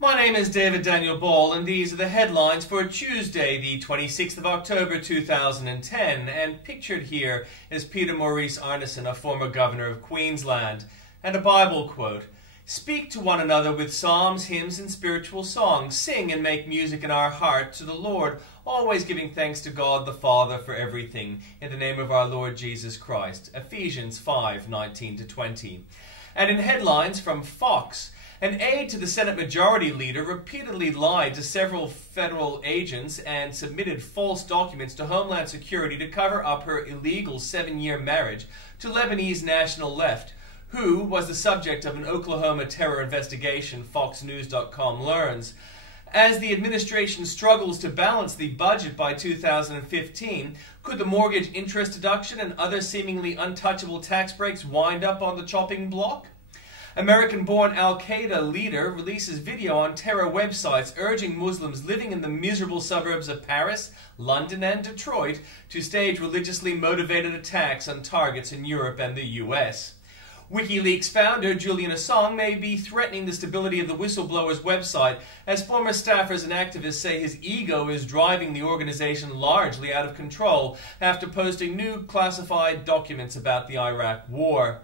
My name is David Daniel Ball, and these are the headlines for Tuesday, the 26th of October 2010, and pictured here is Peter Maurice Arneson, a former governor of Queensland, and a Bible quote: "Speak to one another with psalms, hymns, and spiritual songs. Sing and make music in our heart to the Lord, always giving thanks to God the Father for everything, in the name of our Lord Jesus Christ." Ephesians 5:19-20. And in headlines from Fox, an aide to the Senate Majority Leader repeatedly lied to several federal agents and submitted false documents to Homeland Security to cover up her illegal 7-year marriage to Lebanese National Left, who was the subject of an Oklahoma terror investigation, FoxNews.com learns. As the administration struggles to balance the budget by 2015, could the mortgage interest deduction and other seemingly untouchable tax breaks wind up on the chopping block? American-born Al-Qaeda leader releases video on terror websites urging Muslims living in the miserable suburbs of Paris, London, and Detroit to stage religiously motivated attacks on targets in Europe and the US. WikiLeaks founder Julian Assange may be threatening the stability of the whistleblower's website, as former staffers and activists say his ego is driving the organization largely out of control after posting new classified documents about the Iraq War.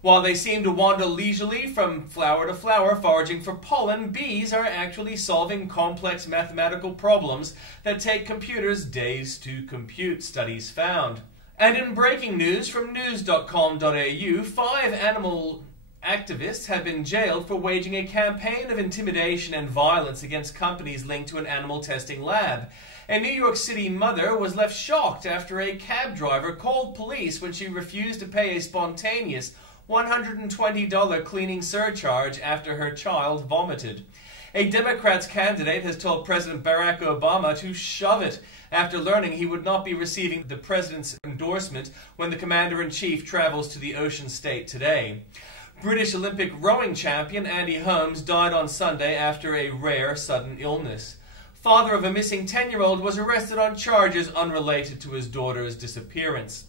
While they seem to wander leisurely from flower to flower foraging for pollen, bees are actually solving complex mathematical problems that take computers days to compute, studies found. And in breaking news from news.com.au, 5 animal activists have been jailed for waging a campaign of intimidation and violence against companies linked to an animal testing lab. A New York City mother was left shocked after a cab driver called police when she refused to pay a spontaneous $120 cleaning surcharge after her child vomited. A Democrats candidate has told President Barack Obama to shove it after learning he would not be receiving the president's endorsement when the commander-in-chief travels to the Ocean State today. British Olympic rowing champion Andy Holmes died on Sunday after a rare sudden illness. Father of a missing 10-year-old was arrested on charges unrelated to his daughter's disappearance.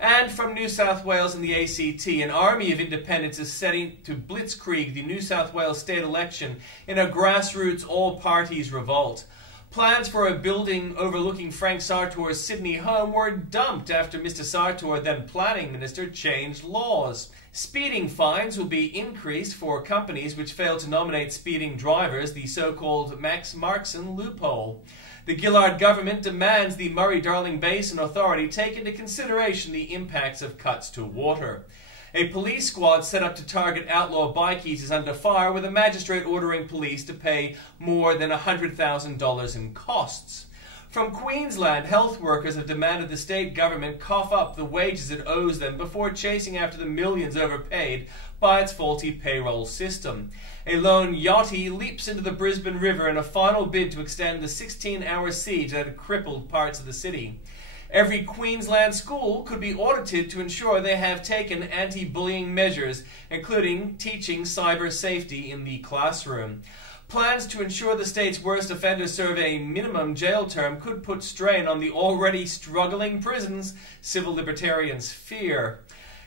And from New South Wales and the ACT, an army of independents is setting to blitzkrieg the New South Wales state election in a grassroots all-parties revolt. Plans for a building overlooking Frank Sartor's Sydney home were dumped after Mr. Sartor, then planning minister, changed laws. Speeding fines will be increased for companies which fail to nominate speeding drivers, the so-called Max Markson loophole. The Gillard government demands the Murray-Darling Basin Authority take into consideration the impacts of cuts to water. A police squad set up to target outlaw bikies is under fire, with a magistrate ordering police to pay more than $100,000 in costs. From Queensland, health workers have demanded the state government cough up the wages it owes them before chasing after the millions overpaid by its faulty payroll system. A lone yachty leaps into the Brisbane River in a final bid to extend the 16-hour siege that had crippled parts of the city. Every Queensland school could be audited to ensure they have taken anti-bullying measures, including teaching cyber safety in the classroom. Plans to ensure the state's worst offenders serve a minimum jail term could put strain on the already struggling prisons, civil libertarians fear.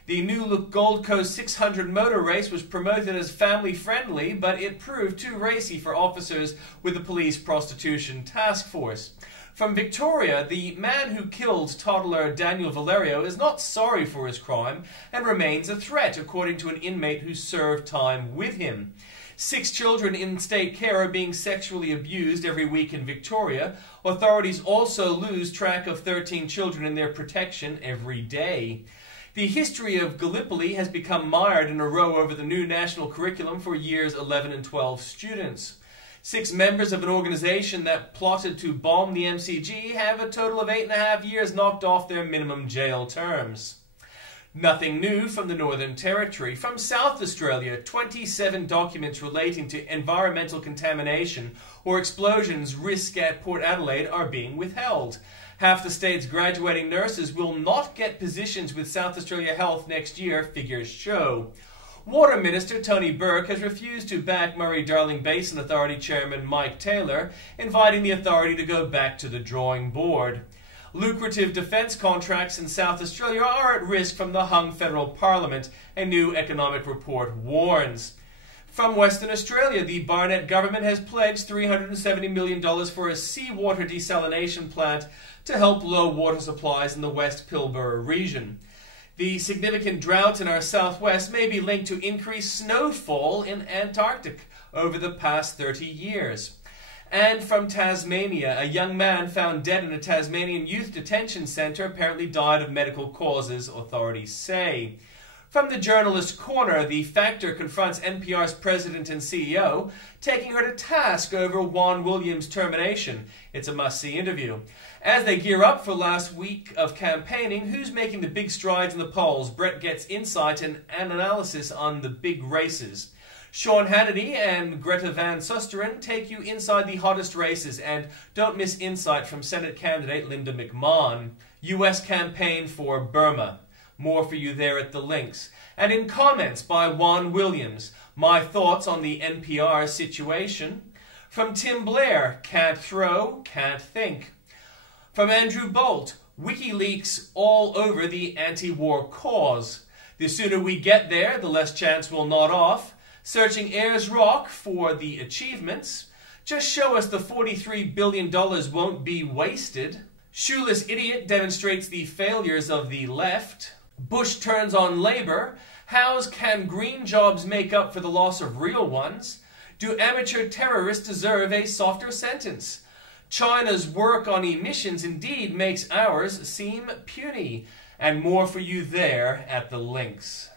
The new Gold Coast 600 motor race was promoted as family-friendly, but it proved too racy for officers with the police prostitution task force. From Victoria, the man who killed toddler Daniel Valerio is not sorry for his crime and remains a threat, according to an inmate who served time with him. 6 children in state care are being sexually abused every week in Victoria. Authorities also lose track of 13 children in their protection every day. The history of Gallipoli has become mired in a row over the new national curriculum for years 11 and 12 students. 6 members of an organization that plotted to bomb the MCG have a total of 8.5 years knocked off their minimum jail terms. Nothing new from the Northern Territory. From South Australia, 27 documents relating to environmental contamination or explosions risk at Port Adelaide are being withheld. Half the state's graduating nurses will not get positions with South Australia Health next year, figures show. Water Minister Tony Burke has refused to back Murray-Darling Basin Authority Chairman Mike Taylor, inviting the authority to go back to the drawing board. Lucrative defence contracts in South Australia are at risk from the hung federal parliament, a new economic report warns. From Western Australia, the Barnett government has pledged $370 million for a seawater desalination plant to help low water supplies in the West Pilbara region. The significant drought in our southwest may be linked to increased snowfall in Antarctic over the past 30 years. And from Tasmania, a young man found dead in a Tasmanian youth detention centre apparently died of medical causes, authorities say. From the Journalist Corner, The Factor confronts NPR's president and CEO, taking her to task over Juan Williams' termination. It's a must-see interview. As they gear up for last week of campaigning, who's making the big strides in the polls? Brett gets insight and an analysis on the big races. Sean Hannity and Greta Van Susteren take you inside the hottest races, and don't miss insight from Senate candidate Linda McMahon. U.S. campaign for Burma. More for you there at the links. And in comments by Juan Williams, my thoughts on the NPR situation. From Tim Blair, can't throw, can't think. From Andrew Bolt, WikiLeaks all over the anti-war cause. The sooner we get there, the less chance we'll nod off. Searching Ayers Rock for the achievements. Just show us the $43 billion won't be wasted. Shoeless Idiot demonstrates the failures of the left. Bush turns on labor. How can green jobs make up for the loss of real ones? Do amateur terrorists deserve a softer sentence? China's work on emissions indeed makes ours seem puny. And more for you there at the links.